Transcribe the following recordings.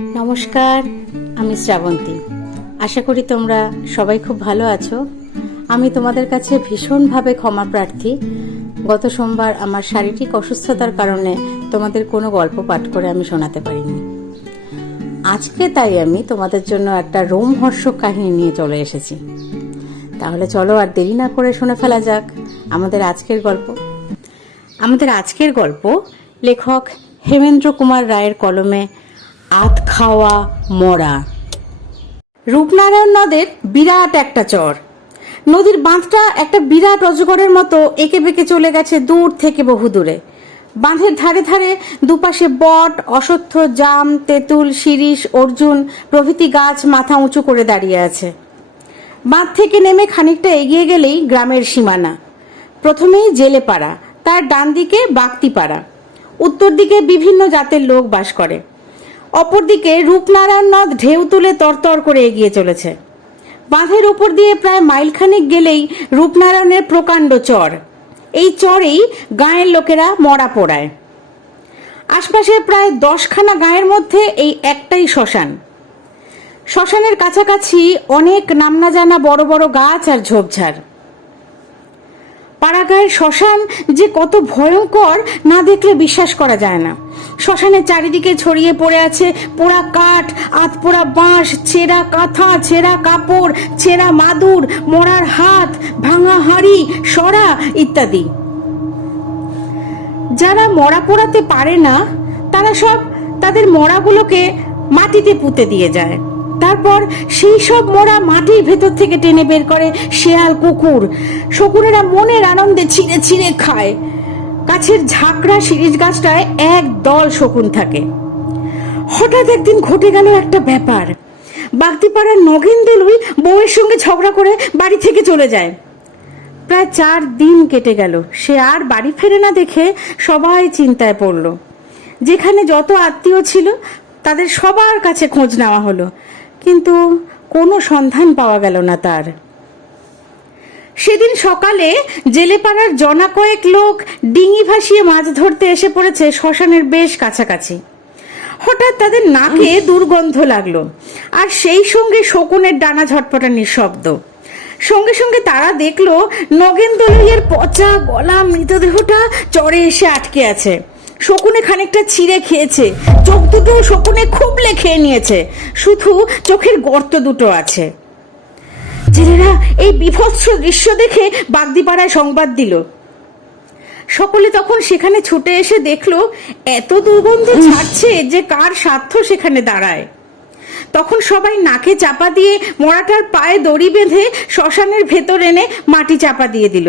নমস্কার, আমি শ্রাবন্তী। আশা করি তোমরা সবাই খুব ভালো আছো। আমি তোমাদের কাছে ভীষণভাবে ক্ষমা প্রার্থী। গত সোমবার আমার শারীরিক অসুস্থতার কারণে তোমাদের কোনো গল্প পাঠ করে আমি শোনাতে পারিনি। আজকে তাই আমি তোমাদের জন্য একটা রোমহর্ষক কাহিনী নিয়ে চলে এসেছি। তাহলে চলো আর দেরি না করে শুনে ফেলা যাক আমাদের আজকের গল্প। আমাদের আজকের গল্প লেখক হেমেন্দ্র কুমার রায়ের কলমে আধ খাওয়া মরা। রূপনারায়ণ নদের বিরাট একটা চর। নদীর বাঁধটা একটা বিরাট অজগরের মতো এঁকে বেঁকে চলে গেছে দূর থেকে বহু দূরে। বাঁধের ধারে ধারে দুপাশে বট, অশ্বত্থ, জাম, তেঁতুল, শিরীষ, অর্জুন প্রভৃতি গাছ মাথা উঁচু করে দাঁড়িয়ে আছে। বাঁধ থেকে নেমে খানিকটা এগিয়ে গেলেই গ্রামের সীমানা। প্রথমেই জেলেপাড়া, তার ডান দিকে বাগতিপাড়া। উত্তর দিকে বিভিন্ন জাতের লোক বাস করে। অপরদিকে রূপনারায়ণ নদ ঢেউ তুলে তরতর করে এগিয়ে চলেছে। বাঁধের উপর দিয়ে প্রায় মাইলখানেক গেলেই রূপনারায়ণের প্রকাণ্ড চর। এই চরেই গাঁয়ের লোকেরা মরা পোড়ায়। আশপাশের প্রায় 10খানা গাঁয়ের মধ্যে এই একটাই শ্মশান। শ্মশানের কাছাকাছি অনেক নামনা জানা বড় বড় গাছ আর ঝোপঝাড়। পাড়াগাঁয়ের শ্মশান যে কত ভয়ঙ্কর না দেখলে বিশ্বাস করা যায় না। শ্মশানের চারিদিকে ছড়িয়ে পড়ে আছে পোড়া কাঠ, আধপোড়া বাঁশ, ছেঁড়া কাঁথা, ছেঁড়া কাপড়, ছেঁড়া মাদুর, মরার হাত, ভাঙা হাঁড়ি, সরা ইত্যাদি। যারা মরা পোড়াতে পারে না তারা সব তাদের মরাগুলোকে মাটিতে পুঁতে দিয়ে যায়। তারপর সেই সব মরা মাটির ভেতর থেকে টেনে বের করে শেয়াল, কুকুর। শকুনেরা মনের আনন্দে ছিঁড়ে ছিঁড়ে খায়। কাছের ঝাঁকড়া শিরীষ গাছটায় এক দল শকুন থাকে। হঠাৎ একদিন ঘটে গেল একটা ব্যাপার। বাগদিপাড়ার নগেন দলুই বউয়ের সঙ্গে ঝগড়া করে বাড়ি থেকে চলে যায়। প্রায় 4 দিন কেটে গেল, সে আর বাড়ি ফেরে না দেখে সবাই চিন্তায় পড়ল। যেখানে যত আত্মীয় ছিল তাদের সবার কাছে খোঁজ নেওয়া হলো, কিন্তু কোনো সন্ধান পাওয়া গেল না তার। সেদিন সকালে জেলেপাড়ার জনা কয়েক লোক ডিঙি ভাসিয়ে মাছ ধরতে এসে পড়েছে শ্মশানের বেশ কাছাকাছি। হঠাৎ তাদের নাকে দুর্গন্ধ লাগলো, আর সেই সঙ্গে শকুনের ডানা ঝটপটানির শব্দ। সঙ্গে সঙ্গে তারা দেখলো নগেন দলুইয়ের পচা গলা মৃতদেহটা চরে এসে আটকে আছে। শকুনে খানিকটা ছিঁড়ে খেয়েছে, চোখ দুটো শকুনে খুবলে খেয়ে নিয়েছে, শুধু চোখের গর্ত দুটো আছে। জেলেরা এই বিভৎস দৃশ্য দেখে বাগদিপাড়ায় সংবাদ দিল। সকলে তখন সেখানে ছুটে এসে দেখলো এত দুর্গন্ধ ছাড়ছে যে কার সাধ্য সেখানে দাঁড়ায়। তখন সবাই নাকে চাপা দিয়ে মরাটার পায়ে দড়ি বেঁধে শ্মশানের ভেতর এনে মাটি চাপা দিয়ে দিল।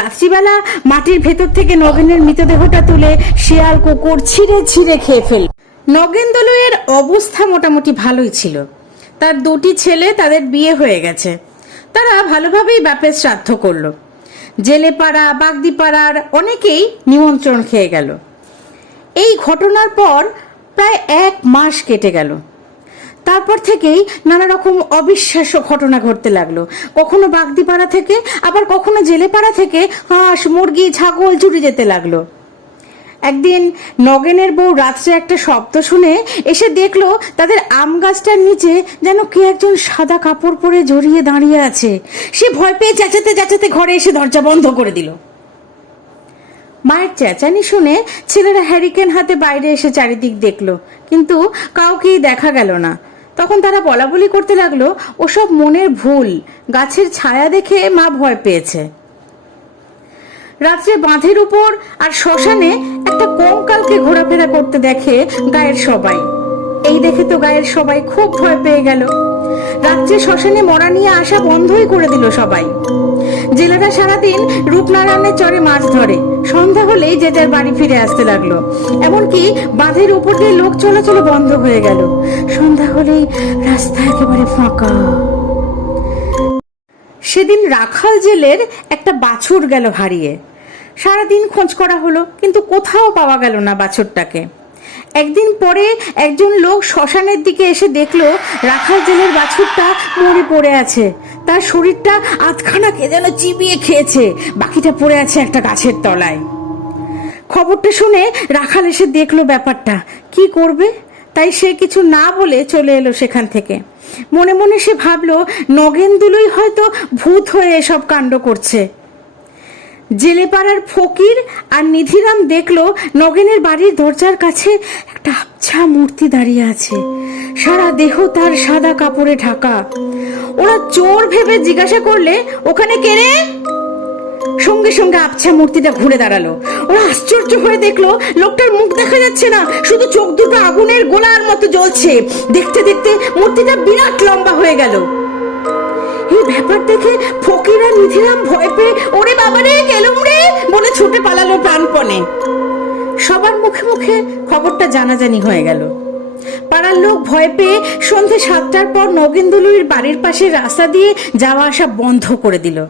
রাত্রিবেলা মাটির ভেতর থেকে নগেনের মৃতদেহটা তুলে শিয়াল, কুকুর ছিঁড়ে ছিঁড়ে খেয়ে ফেল। নগেন দলুইয়ের অবস্থা মোটামুটি ভালোই ছিল। তার 2টি ছেলে, তাদের বিয়ে হয়ে গেছে। তারা ভালোভাবেই বাপের শ্রাদ্ধ করলো। জেলেপাড়া, বাগদিপাড়ার অনেকেই নিমন্ত্রণ খেয়ে গেল। এই ঘটনার পর প্রায় 1 মাস কেটে গেল। তারপর থেকেই নানা রকম অবিশ্বাস্য ঘটনা ঘটতে লাগলো। কখনো বাগদিপাড়া থেকে, আবার কখনো জেলেপাড়া থেকে হাঁস, মুরগি, ছাগল চুরি যেতে লাগলো। একদিন নগেনের বউ রাত্রে একটা শব্দ শুনে এসে দেখলো তাদের আম গাছটার নিচে যেন কে একজন সাদা কাপড় পরে জড়িয়ে দাঁড়িয়ে আছে। সে ভয় পেয়ে চেঁচাতে চেঁচাতে ঘরে এসে দরজা বন্ধ করে দিল। মায়ের চেঁচানি শুনে ছেলেরা হ্যারিকেন হাতে বাইরে এসে চারিদিক দেখলো, কিন্তু কাউকেই দেখা গেল না। তখন তারা বলাবলি করতে লাগলো ওসব মনের ভুল, গাছের ছায়া দেখে মা ভয় পেয়েছে। রাত্রে বাঁধের উপর আর শ্মশানে একটা কঙ্কালকে ঘোরাফেরা করতে দেখে গায়ের সবাই। এই দেখে তো গায়ের সবাই খুব ভয় পেয়ে গেল। রাত্রে শ্মশানে মরা নিয়ে আসা বন্ধই করে দিল সবাই। জেলেরা সারাদিন রূপনারায়ণের চরে মাছ ধরে, সন্ধ্যা হলেই যে যার বাড়ি ফিরে আসতে লাগলো। এমনকি বাঁধের উপর দিয়ে লোক চলাচল বন্ধ হয়ে গেল। সন্ধ্যা হলেই রাস্তা একেবারে ফাঁকা। সেদিন রাখাল জেলের একটা বাছুর গেল হারিয়ে। সারাদিন খোঁজ করা হলো, কিন্তু কোথাও পাওয়া গেল না বাছুরটাকে। একদিন পরে একজন লোক শ্মশানের দিকে এসে দেখলো রাখাল জেলের বাছুরটা মরে পড়ে আছে। তার শরীরটা আধখানা কে যেন চিবিয়ে খেয়েছে, বাকিটা পড়ে আছে একটা গাছের তলায়। খবরটা শুনে রাখাল এসে দেখলো ব্যাপারটা। কি করবে? তাই সে কিছু না বলে চলে এলো সেখান থেকে। মনে মনে সে ভাবলো নগেন দুলুই হয়তো ভূত হয়ে এসব কাণ্ড করছে। জেলেপাড়ার ফকির আর নিধিরাম দেখলো নগেনের বাড়ির দরজার কাছে একটা আবছা মূর্তি দাঁড়িয়ে আছে, সারা দেহ তার সাদা কাপড়ে ঢাকা। ওরা চোর ভেবে জিজ্ঞাসা করলে, ওখানে কে রে? সঙ্গে সঙ্গে আবছা মূর্তিটা ঘুরে দাঁড়ালো। ওরা আশ্চর্য হয়ে দেখলো লোকটার মুখ দেখা যাচ্ছে না, শুধু চোখ দুটো আগুনের গোলার মতো জ্বলছে। দেখতে দেখতে মূর্তিটা বিরাট লম্বা হয়ে গেল। এই ব্যাপার দেখে ফকির আর নিধিরাম ভয় পেয়ে ওরে বাবারে গেলুম রে বলে ছুটে পালালো প্রাণপণে। সবার মুখে মুখে খবরটা জানাজানি হয়ে গেল। পাড়ার লোক ভয় পেয়ে সন্ধে 7টার পর নগেন দুলুইয়ের বাড়ির পাশে রাস্তা দিয়ে যাওয়া আসা বন্ধ করে দিল।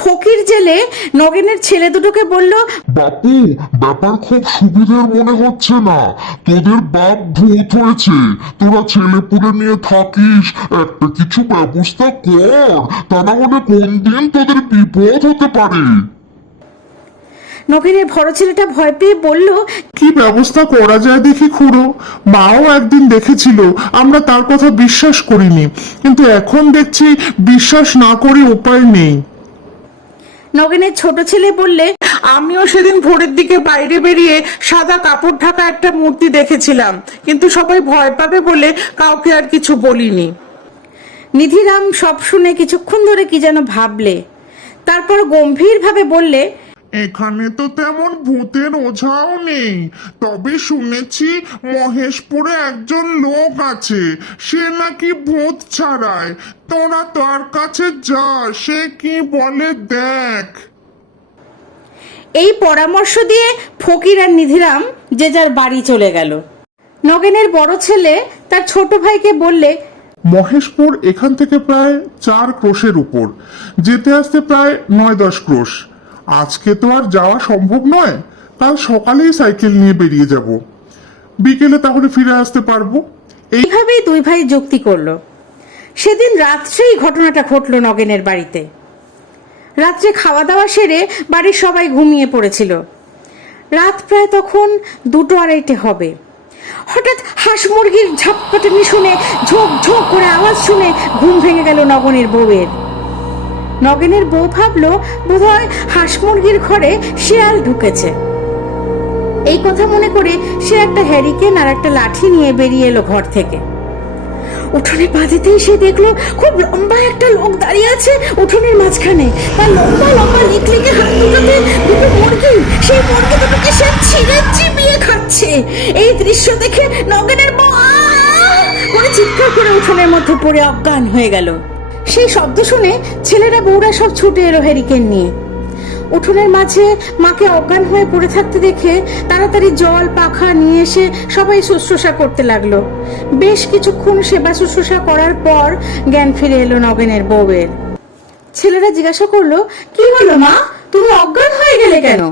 ফকির জেলে নগেনের ছেলে দুটোকে বলল, বাপু, ব্যাপার খুব সুবিধের মনে হচ্ছে না। তোদের বাপ ভূত হয়েছে, তোরা ছেলেপুলে নিয়ে থাকিস, একটা কিছু ব্যবস্থা কর, তা না হলে কোন দিন তোদের বিপদ হতে পারে। নগেনের বড় ছেলেটা ভয় পেয়ে বলল, কি ব্যবস্থা করা যায় দেখি খুড়ো। মাও একদিন দেখেছিল, আমরা তার কথা বিশ্বাস করিনি, কিন্তু এখন দেখছি বিশ্বাস না করে উপায় নেই। নগেনের ছোট ছেলে বললে, আমিও সেদিন ভোরের দিকে বাইরে বেরিয়ে সাদা কাপড় ঢাকা একটা মূর্তি দেখেছিলাম, কিন্তু সবাই ভয় পাবে বলে কাউকে আর কিছু বলিনি। নিধিরাম সব শুনে কিছুক্ষণ ধরে কি যেন ভাবলে, তারপর গম্ভীরভাবে বললে, এখানে তো তেমন ভূতের ওঝাও নেই, তবে শুনেছি মহেশপুরে একজন লোক আছে, সে নাকি ভূত ছাড়ায়। তোরা তার কাছে যা, সে কি বলে দেখ। এই পরামর্শ দিয়ে ফকির আর নিধিরাম যে যার বাড়ি চলে গেল। নগেনের বড় ছেলে তার ছোট ভাইকে বললে, মহেশপুর এখান থেকে প্রায় 4 ক্রোশের উপর, যেতে আসতে প্রায় 9-10 ক্রোশ। আজকে তো আর যাওয়া সম্ভব নয়, কাল সকালেই সাইকেল নিয়ে বেরিয়ে যাব, বিকেলে তাহলে ফিরে আসতে পারবো। এইভাবেই দুই ভাই যুক্তি করলো। সেদিন রাত্রেই ঘটনাটা ঘটলো নগেনের বাড়িতে। রাত্রে খাওয়া দাওয়া সেরে বাড়ির সবাই ঘুমিয়ে পড়েছিল। রাত প্রায় তখন 2-2:30 হবে। হঠাৎ হাঁস মুরগির ঝাপটানি শুনে ঝোঁক ঝোঁক করে আওয়াজ শুনে ঘুম ভেঙে গেল নগেনের বউয়ের। নগেনের বউ ভাবলো বোধহয় হাঁস মুরগির ঘরে শিয়াল ঢুকেছে। এই কথা মনে করে সে একটা হ্যারিকেন আর একটা লাঠি নিয়ে বেরিয়ে এলো ঘর থেকে। উঠোনে পা দিতেই সে দেখলো খুব লম্বা একটা লোক দাঁড়িয়ে আছে উঠোনের মাঝখানে। তার লম্বা লম্বা লিকলিকে হাত দুটোতে দুটো মুরগি, সেই মুরগি দুটোকে সে ছিঁড়ে চিবিয়ে খাচ্ছে। এই দৃশ্য দেখে নগেনের বউ আহ করে চিৎকার করে উঠোনের মধ্যে পড়ে অজ্ঞান হয়ে গেল। সেই শব্দ শুনে ছেলেরা বউরা সব ছুটে এলো হ্যারিকেন নিয়ে। উঠোনের মাঝে মাকে অজ্ঞান হয়ে পড়ে থাকতে দেখে তাড়াতাড়ি জল পাখা নিয়ে এসে সবাই শুশ্রূষা করতে লাগলো। বেশ কিছুক্ষণ সেবা শুশ্রূষা করার পর জ্ঞান ফিরে এলো নগেনের বউয়ের। ছেলেরা জিজ্ঞাসা করলো, কি হলো মা, তুমি অজ্ঞান হয়ে গেলে কেন?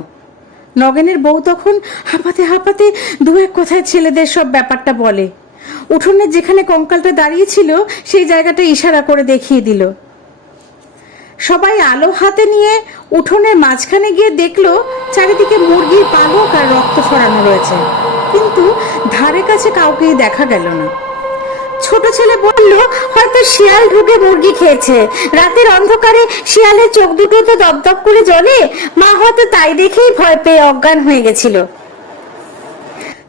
নগেনের বউ তখন হাঁপাতে হাঁপাতে দু এক কথায় ছেলেদের সব ব্যাপারটা বলে। উঠোনের যেখানে কঙ্কালটা দাঁড়িয়ে ছিল সেই জায়গাটা ইশারা করে দেখিয়ে দিল। সবাই আলো হাতে নিয়ে উঠোনের মাঝখানে গিয়ে দেখলো চারিদিকে মুরগির পালক আর রক্ত ছড়ানো রয়েছে, কিন্তু ধারে কাছে কাউকেই দেখা গেল না। ছোট ছেলে বলল, হয়তো শিয়াল ঢুকে মুরগি খেয়েছে। রাতের অন্ধকারে শিয়ালের চোখ দুটো তো দপদপ করে জ্বলে, মা হয়তো তাই দেখেই ভয় পেয়ে অজ্ঞান হয়ে গেছিল।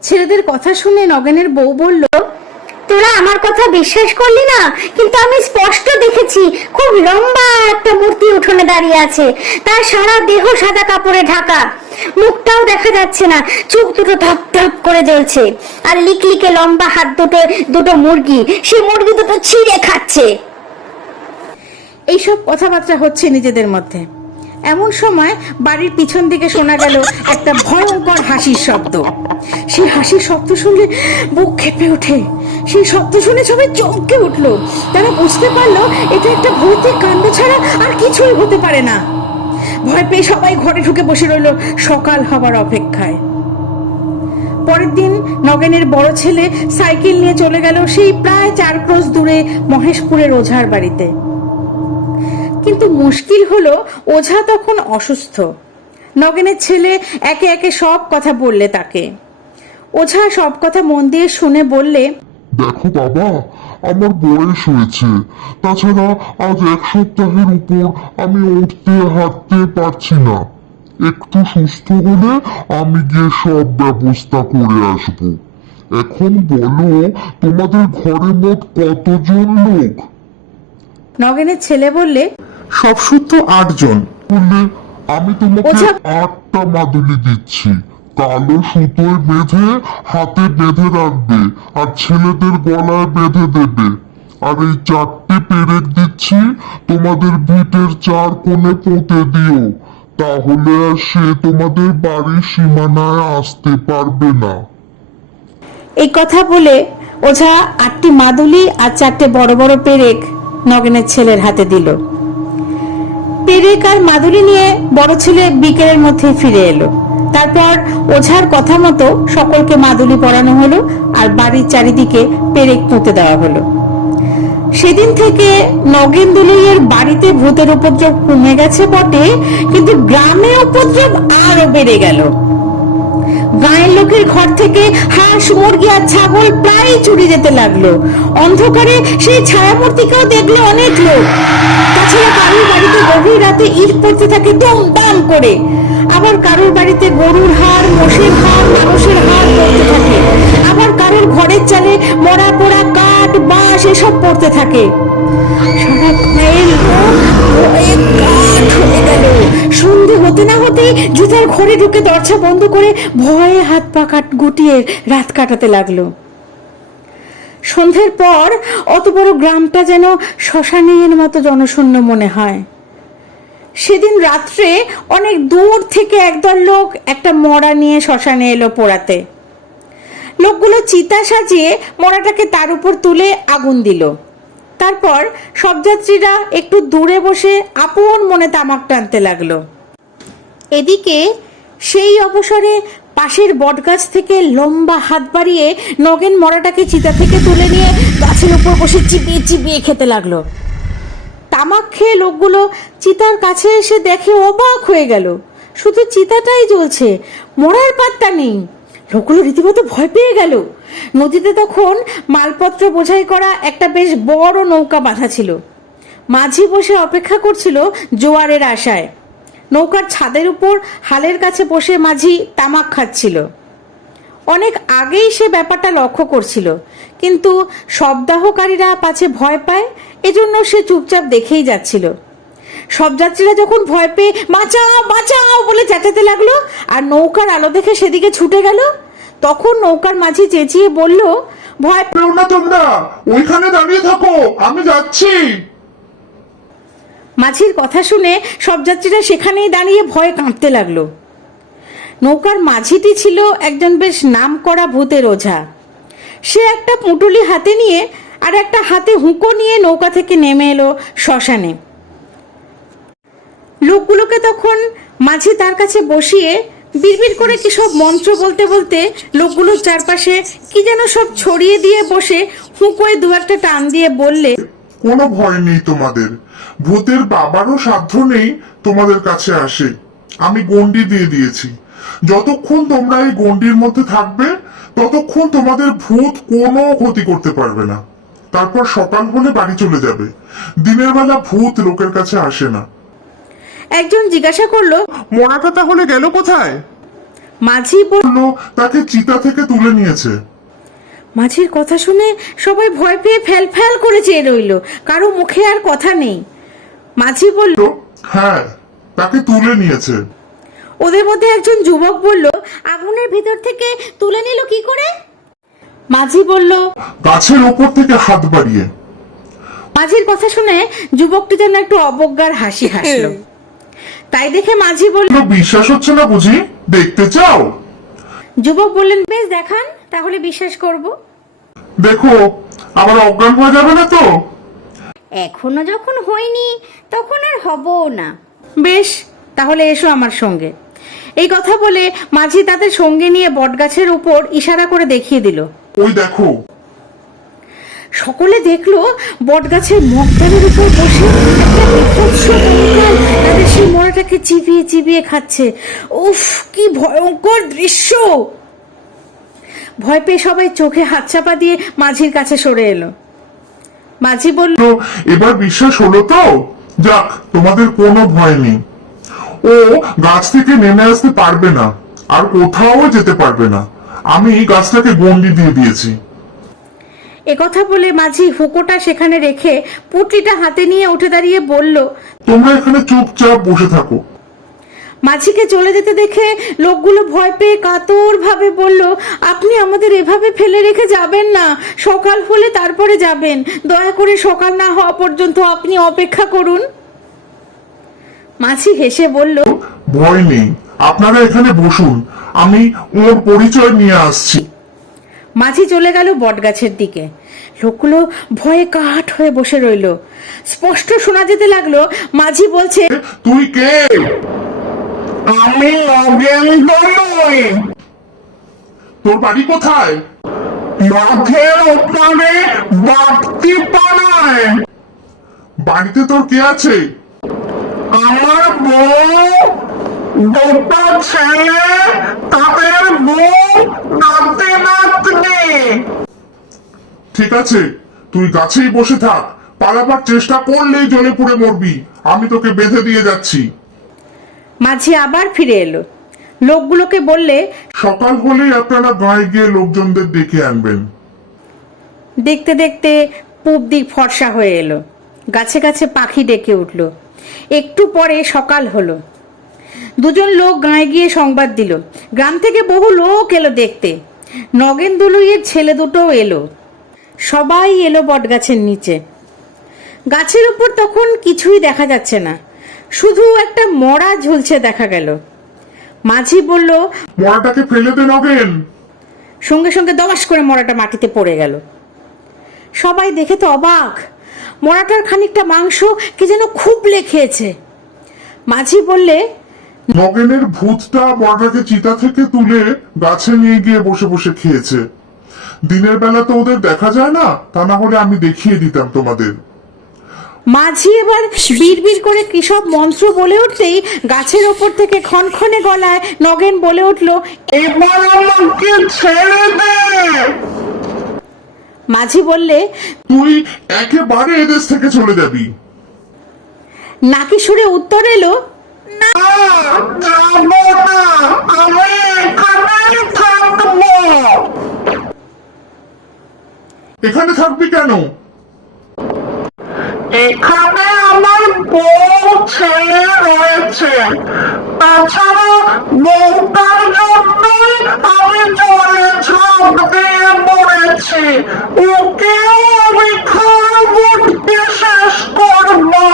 ছেলেদের কথা শুনে নগেনের বউ বলল, তোরা আমার কথা বিশ্বাস করলি না, কিন্তু আমি স্পষ্ট দেখেছি খুব লম্বা একটা মূর্তি উঠোনে দাঁড়িয়ে আছে। তার সারা দেহ সাদা কাপড়ে ঢাকা, মুখটাও দেখা যাচ্ছে না, চোখ দুটো ধপ ধপ করে জ্বলছে, আর লিকলিকে লম্বা হাত দুটো মুরগি, সেই মুরগি দুটো ছিঁড়ে খাচ্ছে। এইসব কথাবার্তা হচ্ছে নিজেদের মধ্যে। এমন সময় বাড়ির পিছন দিকে শোনা গেল একটা ভয়ঙ্কর হাসির শব্দ। সেই হাসির শব্দ শুনলে বুক কেঁপে ওঠে। সেই শব্দ শুনে সবাই চমকে উঠলো। তারা বুঝতে পারলো এটা একটা ভৌতিক কাণ্ড ছাড়া আর কিছুই হতে পারে না। ভয় পেয়ে সবাই ঘরে ঢুকে বসে রইল সকাল হবার অপেক্ষায়। পরের দিন নগেনের বড় ছেলে সাইকেল নিয়ে চলে গেল সেই প্রায় 4 ক্রোশ দূরে মহেশপুরের ওঝার বাড়িতে। কিন্তু মুশকিল হলো ওঝা তখন অসুস্থ। নগেনের ছেলে একে একে সব কথা বললে তাকে। ওঝা সব কথা মন দিয়ে শুনে বললে, দেখো বাবা, আমার বয়স হয়েছে, তাছাড়া আজ 1 সপ্তাহের উপর আমি উঠতে হাঁটতে পারছি না। একটু সুস্থ হলে আমি গিয়ে সব ব্যবস্থা করে আসব। এখন বলো, তোমাদের ঘরে মোট কতজন লোক? নগেনের ছেলে বললে, সব সূত্র 8 জন। বললে, আমি তোমাকে ওঝা- 8টা মাদুলি দিচ্ছি। কালো সুতোয় বেঁধে হাতে বেঁধে রাখবে আর ছেলেদের গলায় বেঁধে দেবে। আর এই 4টে পেরেক দিচ্ছি, তোমাদের ভিটের 4 কোণে পুঁতে দিও, তাহলে আর সে তোমাদের বাড়ির সীমানায় আসতে পারবে না। এই কথা বলে ওঝা 8টি মাদুলি আর 4টে বড় বড় পেরেক নগেনের ছেলের হাতে দিল। পেরেক আর মাদুলি নিয়ে বড় ছেলে বিকেলের মধ্যে ফিরে এলো। তারপর ওঝার কথা মতো সকলকে মাদুলি পরানো হলো আর বাড়ির চারিদিকে পেরেক পুঁতে দেওয়া হলো। সেদিন থেকে নগেন দুলইয়ের বাড়িতে ভূতের উপদ্রব কমে গেছে বটে, কিন্তু গ্রামে উপদ্রব আরো বেড়ে গেল। গায়ের লোকের ঘর থেকে হাঁস, মুরগি আর ছাগল প্রায় চুরি যেতে লাগলো। অন্ধকারে সেই ছায়ামূর্তিকেও দেখলো অনেক লোক। তাছাড়া কারোর বাড়িতে গভীর রাতে ইট পড়তে থাকে দম দাম করে। আবার কারোর বাড়িতে গরুর হাড়, মোষের হাড়, মানুষের হাড় পড়তে থাকে। আবার কারোর ঘরের চালে মরা পোড়া কাঠ, বাঁশ এসব পড়তে থাকে। সারা গায়ের লোক ভয়ে কাঠ হয়ে গেল। সন্ধে হতে না হতেই জুতার ঘরে ঢুকে দরজা বন্ধ করে ভয়ে হাত পা গুটিয়ে রাত কাটাতে লাগলো। সন্ধ্যের পর অত বড় গ্রামটা যেন শ্মশানের মতো জনশূন্য মনে হয়। সেদিন রাত্রে অনেক দূর থেকে একদল লোক একটা মরা নিয়ে শ্মশানে এলো পোড়াতে। লোকগুলো চিতা সাজিয়ে মরাটাকে তার উপর তুলে আগুন দিল। তারপর সব যাত্রীরা একটু দূরে বসে আপন মনে তামাক টানতে লাগলো। এদিকে সেই অবসরে পাশের বটগাছ থেকে লম্বা হাত বাড়িয়ে নগেন মরাটাকে চিতা থেকে তুলে নিয়ে গাছের উপর বসে চিবিয়ে চিবিয়ে খেতে লাগলো। তামাক খেয়ে লোকগুলো চিতার কাছে এসে দেখে অবাক হয়ে গেল। শুধু চিতাটাই জ্বলছে, মরার পাত্তা নেই। লোকগুলো রীতিমতো ভয় পেয়ে গেল। নদীতে তখন মালপত্র বোঝাই করা একটা বেশ বড় নৌকা বাঁধা ছিল। মাঝি বসে অপেক্ষা করছিল জোয়ারের আশায়। নৌকার ছাদের উপর হালের কাছে বসে মাঝি তামাক খাচ্ছিল। অনেক আগেই সে ব্যাপারটা লক্ষ্য করছিল, কিন্তু শবদাহকারীরা পাছে ভয় পায়, এজন্য সে চুপচাপ দেখেই যাচ্ছিল। সব যাত্রীরা যখন ভয় পেয়ে বাঁচাও বাঁচাও বলে চেঁচাতে লাগলো আর নৌকার আলো দেখে সেদিকে ছুটে গেল, তখন নৌকার মাঝি চেঁচিয়ে বলল, ভয় পেও না তোমরা, ওইখানে দাঁড়িয়ে থাকো, আমি যাচ্ছি। মাঝির কথা শুনে সব যাত্রীরা সেখানেই দাঁড়িয়ে ভয়ে কাঁপতে লাগলো। নৌকার মাঝিটি ছিল একজন বেশ নামকরা ভূতের ওঝা। সে একটা পুঁটুলি হাতে নিয়ে আর একটা হাতে হুঁকো নিয়ে নৌকা থেকে নেমে এলো শ্মশানে। লোকগুলোকে তখন মাঝি তার কাছে বসিয়ে বিড়বিড় করে কি সব মন্ত্র বলতে বলতে লোকগুলোর চারপাশে কি যেন সব ছড়িয়ে দিয়ে বসে হুঁকোয় দু একটা টান দিয়ে বললে, কোনো ভয় নেই তোমাদের, ভূতের বাবারও সাধ্য নেই তোমাদের কাছে আসে। আমি গন্ডি দিয়ে দিয়েছি, যতক্ষণ তোমরা এই গন্ডির মধ্যে থাকবে ততক্ষণ তোমাদের ভূত কোনো ক্ষতি করতে পারবে না। তারপর সকাল হলে বাড়ি চলে যাবে। দিনের বেলা ভূত লোকের কাছে আসে না। একজন জিজ্ঞাসা করলো, মরাটা তাহলে গেল কোথায়? মাঝি বলল, তাকে চিতা থেকে তুলে নিয়েছে। মাঝির কথা শুনে সবাই ভয় পেয়ে ফ্যাল ফ্যাল করে চেয়ে রইল, কারো মুখে আর কথা নেই। মাঝি বলল, হ্যাঁ, তাকে তুলে নিয়েছে। ওদের মধ্যে একজন যুবক বলল, আগুনের ভিতর থেকে তুলে নিল কি করে? মাঝি বলল, গাছের ওপর থেকে হাত বাড়িয়ে। মাঝির কথা শুনে যুবকটি যেন একটু অবজ্ঞার হাসি হাসলো। তাই দেখে মাঝি বলল, বিশ্বাস হচ্ছে না বুঝি? দেখতে চাও? যুবক বললেন, বেশ দেখান, তাহলে বিশ্বাস করব। দেখো, আবার অজ্ঞান হয়ে যাবে না তো? এখনো যখন হয়নি তখন আর হবও না। বেশ, তাহলে এসো আমার সঙ্গে। এই কথা বলে মাঝি তাদের সঙ্গে নিয়ে বটগাছের উপর ইশারা করে দেখিয়ে দিল। ওই দেখো। সকলে দেখলো বটগাছের মগদালের উপর বসে একটা বিভৎস কঙ্কাল তাদের সেই মরাটাকে চিবিয়ে চিবিয়ে খাচ্ছে। উফ, কি ভয়ঙ্কর দৃশ্য! ভয় পেয়ে সবাই চোখে হাত চাপা দিয়ে মাঝির কাছে সরে এলো। মাঝি বলল, তো এবার বিশ্বাস হলো তো? যাক, তোমাদের কোনো ভয় নেই। ও গাছ থেকে নেমে আসতে পারবে না, আর কোথাও যেতে পারবে না। আমি গাছটাকে গন্ডি দিয়ে দিয়েছি। একথা বলে মাঝি হুকোটা সেখানে রেখে পুটলিটা হাতে নিয়ে উঠে দাঁড়িয়ে বলল। তোমরা এখানে চুপচাপ বসে থাকো। মাঝিকে চলে যেতে দেখে লোকগুলো ভয় পেয়ে কাতর ভাবে বলল, আপনি আমাদের এভাবে ফেলে রেখে যাবেন না, সকাল হলে তারপরে যাবেন, দয়া করে সকাল না হওয়া পর্যন্ত আপনি অপেক্ষা করুন। মাঝি হেসে বলল, ভয় নেই, আপনারা এখানে বসুন, আমি ওর পরিচয় নিয়ে আসছি। মাঝি চলে গেল বটগাছের দিকে। লোকগুলো ভয়ে কাঠ হয়ে বসে রইল। স্পষ্ট শোনা যেতে লাগলো মাঝি বলছে, তুই কে? আমি নগেন দলুই। তোর বাড়ি কোথায়? মাঠের ওপারে বাড়তি পাড়ায়। বাড়িতে তোর কে আছে? আমার বউ, দুটো ছেলে, তাদের বউ, নাতি নাতনি। ঠিক আছে, তুই গাছেই বসে থাক। পালাবার চেষ্টা করলেই জলে পুড়ে মরবি। আমি তোকে বেঁধে দিয়ে যাচ্ছি। মাঝি আবার ফিরে এলো। লোকগুলোকে বললে, সকাল হলেই আপনারা গায়ে গিয়ে লোকজনদের ডেকে আনবেন। দেখতে দেখতে পূব দিক ফর্সা হয়ে এলো। গাছে গাছে পাখি ডেকে উঠল। একটু পরে সকাল হলো। দুজন লোক গাঁয়ে গিয়ে সংবাদ দিল। গ্রাম থেকে বহু লোক এলো দেখতে। নগেন দুলুইয়ের ছেলে দুটোও এলো। সবাই এলো বটগাছের নিচে। গাছের উপর তখন কিছুই দেখা যাচ্ছে না, শুধু একটা মড়া ঝুলছে দেখা গেল। মাঝি বলল, মরাটাকে ফেলে দে নগেন। সঙ্গে সঙ্গে দমাস করে মড়াটা মাটিতে পড়ে গেল। সবাই দেখে তো অবাক। মড়াটার খানিকটা মাংস কে যেন খুবলে খেয়েছে। মাঝি বললে, নগেনের ভূতটা মরাটাকে চিতা থেকে তুলে গাছে নিয়ে গিয়ে বসে বসে খেয়েছে। দিনের বেলা তো ওদের দেখা যায় না, তা না হলে আমি দেখিয়ে দিতাম তোমাদের। মাঝি এবার বিড়বিড় করে কিসব মন্ত্র বলে উঠতেই গাছের ওপর থেকে খনখনে গলায় নগেন বলে উঠল, এবার আমাকে ছেড়ে দে। মাঝি বললে, তুই একেবারে এদেশ থেকে চলে যাবি। নাকি সুরে উত্তর এলো, যাবো না, আমি এখানেই থাকবো। এখানে থাকবি কেন? এখানে আমার বউ ছেলে রয়েছে, তাছাড়া বউটার জন্যই আমি জলে ঝাঁপ দিয়ে মরেছি। ওকেও আমি খাবো, শেষ করবো।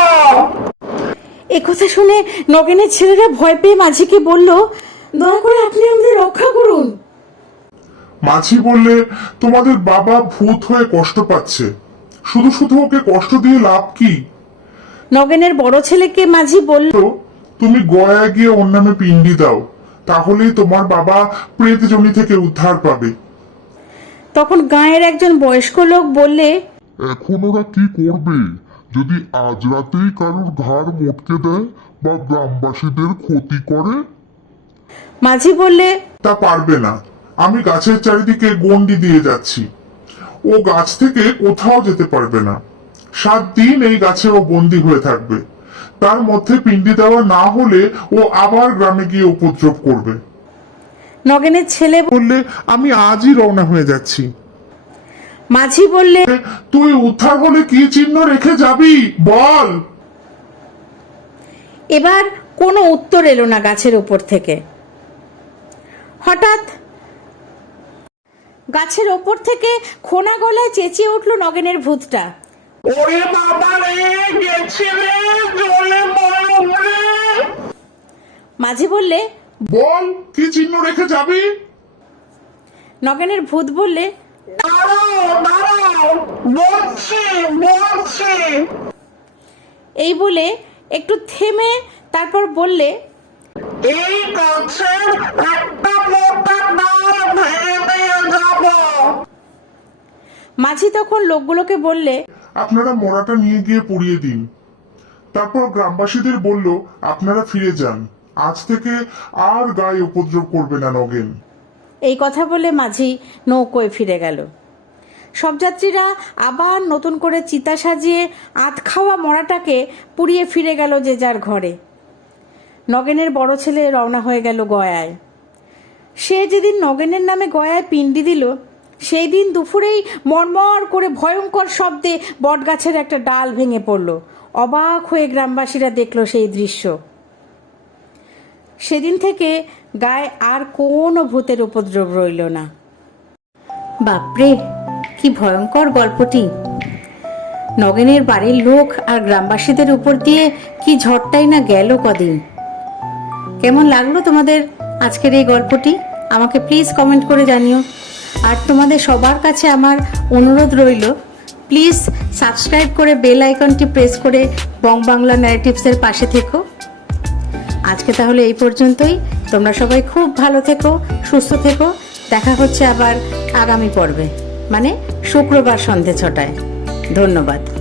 একথা শুনে নগেনের ছেলেরা ভয় পেয়ে মাঝিকে বলল, দয়া করে আপনি আমাদের রক্ষা করুন। মাঝি বললে, তোমাদের বাবা ভূত হয়ে কষ্ট পাচ্ছে, শুধু শুধু ওকে কষ্ট দিয়ে লাভ কি? নগেনের বড় ছেলেকে মাঝি বলল, তো তুমি গয়া গিয়ে ওর নামে পিণ্ডি দাও, তাহলেই তোমার বাবা প্রেতজনি থেকে উদ্ধার পাবে। তখন গাঁয়ের একজন বয়স্ক লোক বললে, এখন ওরা কি করবে? যদি আজ রাতেই কারোর ঘাড় মটকে দেয় বা গ্রামবাসীদের ক্ষতি করে? মাঝি বললে, তা পারবে না, আমি গাছের চারিদিকে গন্ডি দিয়ে যাচ্ছি। ও গাছ থেকে কোথাও যেতে পারবে না। 7 দিন এই গাছে ও বন্দী হয়ে থাকবে। তার মধ্যে পিণ্ডি দেওয়া না হলে ও আবার গ্রামে গিয়ে উপদ্রব করবে। নগেনের ছেলে বললে, আমি আজই রওনা হয়ে যাচ্ছি। মাঝি বললে, তুই উদ্ধার হলে কি চিহ্ন রেখে যাবি বল। এবার কোনো উত্তর এলো না গাছের উপর থেকে। হঠাৎ গাছের ওপর থেকে খোনা গলায় চেঁচিয়ে উঠল নগেনের ভূতটা, ওরে বাবা রে, গেছিলে জলে মরলে। মাঝি বললে, বল, কি চিহ্ন রেখে যাবি? নগেনের ভূত বললে, দাঁড়াও দাঁড়াও, বলছি বলছি। এই বলে একটু থেমে তারপর বললে, এই গাছের একটা মোটা ডাল ভেঙে দিয়ে যাব। মাঝি তখন লোকগুলোকে বললে, আপনারা মরাটা নিয়ে গিয়ে পুড়িয়ে দিন। তারপর গ্রামবাসীদের বলল, আপনারা ফিরে যান, আজ থেকে আর গায়ে উপদ্রব করবে না নগেন। এই কথা বলে মাঝি নৌকোয় ফিরে গেল। সব যাত্রীরা আবার নতুন করে চিতা সাজিয়ে আধ খাওয়া মরাটাকে পুড়িয়ে ফিরে গেল যে যার ঘরে। নগেনের বড় ছেলে রওনা হয়ে গেল গয়ায়। সে যেদিন নগেনের নামে গয়ায় পিণ্ডি দিল, সেই দিন দুপুরেই মরমর করে ভয়ঙ্কর শব্দে বটগাছের একটা ডাল ভেঙে পড়ল। অবাক হয়ে গ্রামবাসীরা দেখল সেই দৃশ্য। সেদিন থেকে গায়ে আর কোনো ভূতের উপদ্রব রইল না। বাপরে, কি ভয়ঙ্কর গল্পটি! নগেনের বাড়ির লোক আর গ্রামবাসীদের উপর দিয়ে কি ঝড়টাই না গেল কদিন। কেমন লাগলো তোমাদের আজকের এই গল্পটি? আমাকে প্লিজ কমেন্ট করে জানিও। আর তোমাদের সবার কাছে আমার অনুরোধ রইল, প্লিজ সাবস্ক্রাইব করে বেল আইকনটি প্রেস করে বং বাংলা ন্যারেটিভসের পাশে থেকো। আজকে তাহলে এই পর্যন্তই। তোমরা সবাই খুব ভালো থেকো, সুস্থ থেকো। দেখা হচ্ছে আবার আগামী পর্বে, মানে শুক্রবার সন্ধে 6টায়। ধন্যবাদ।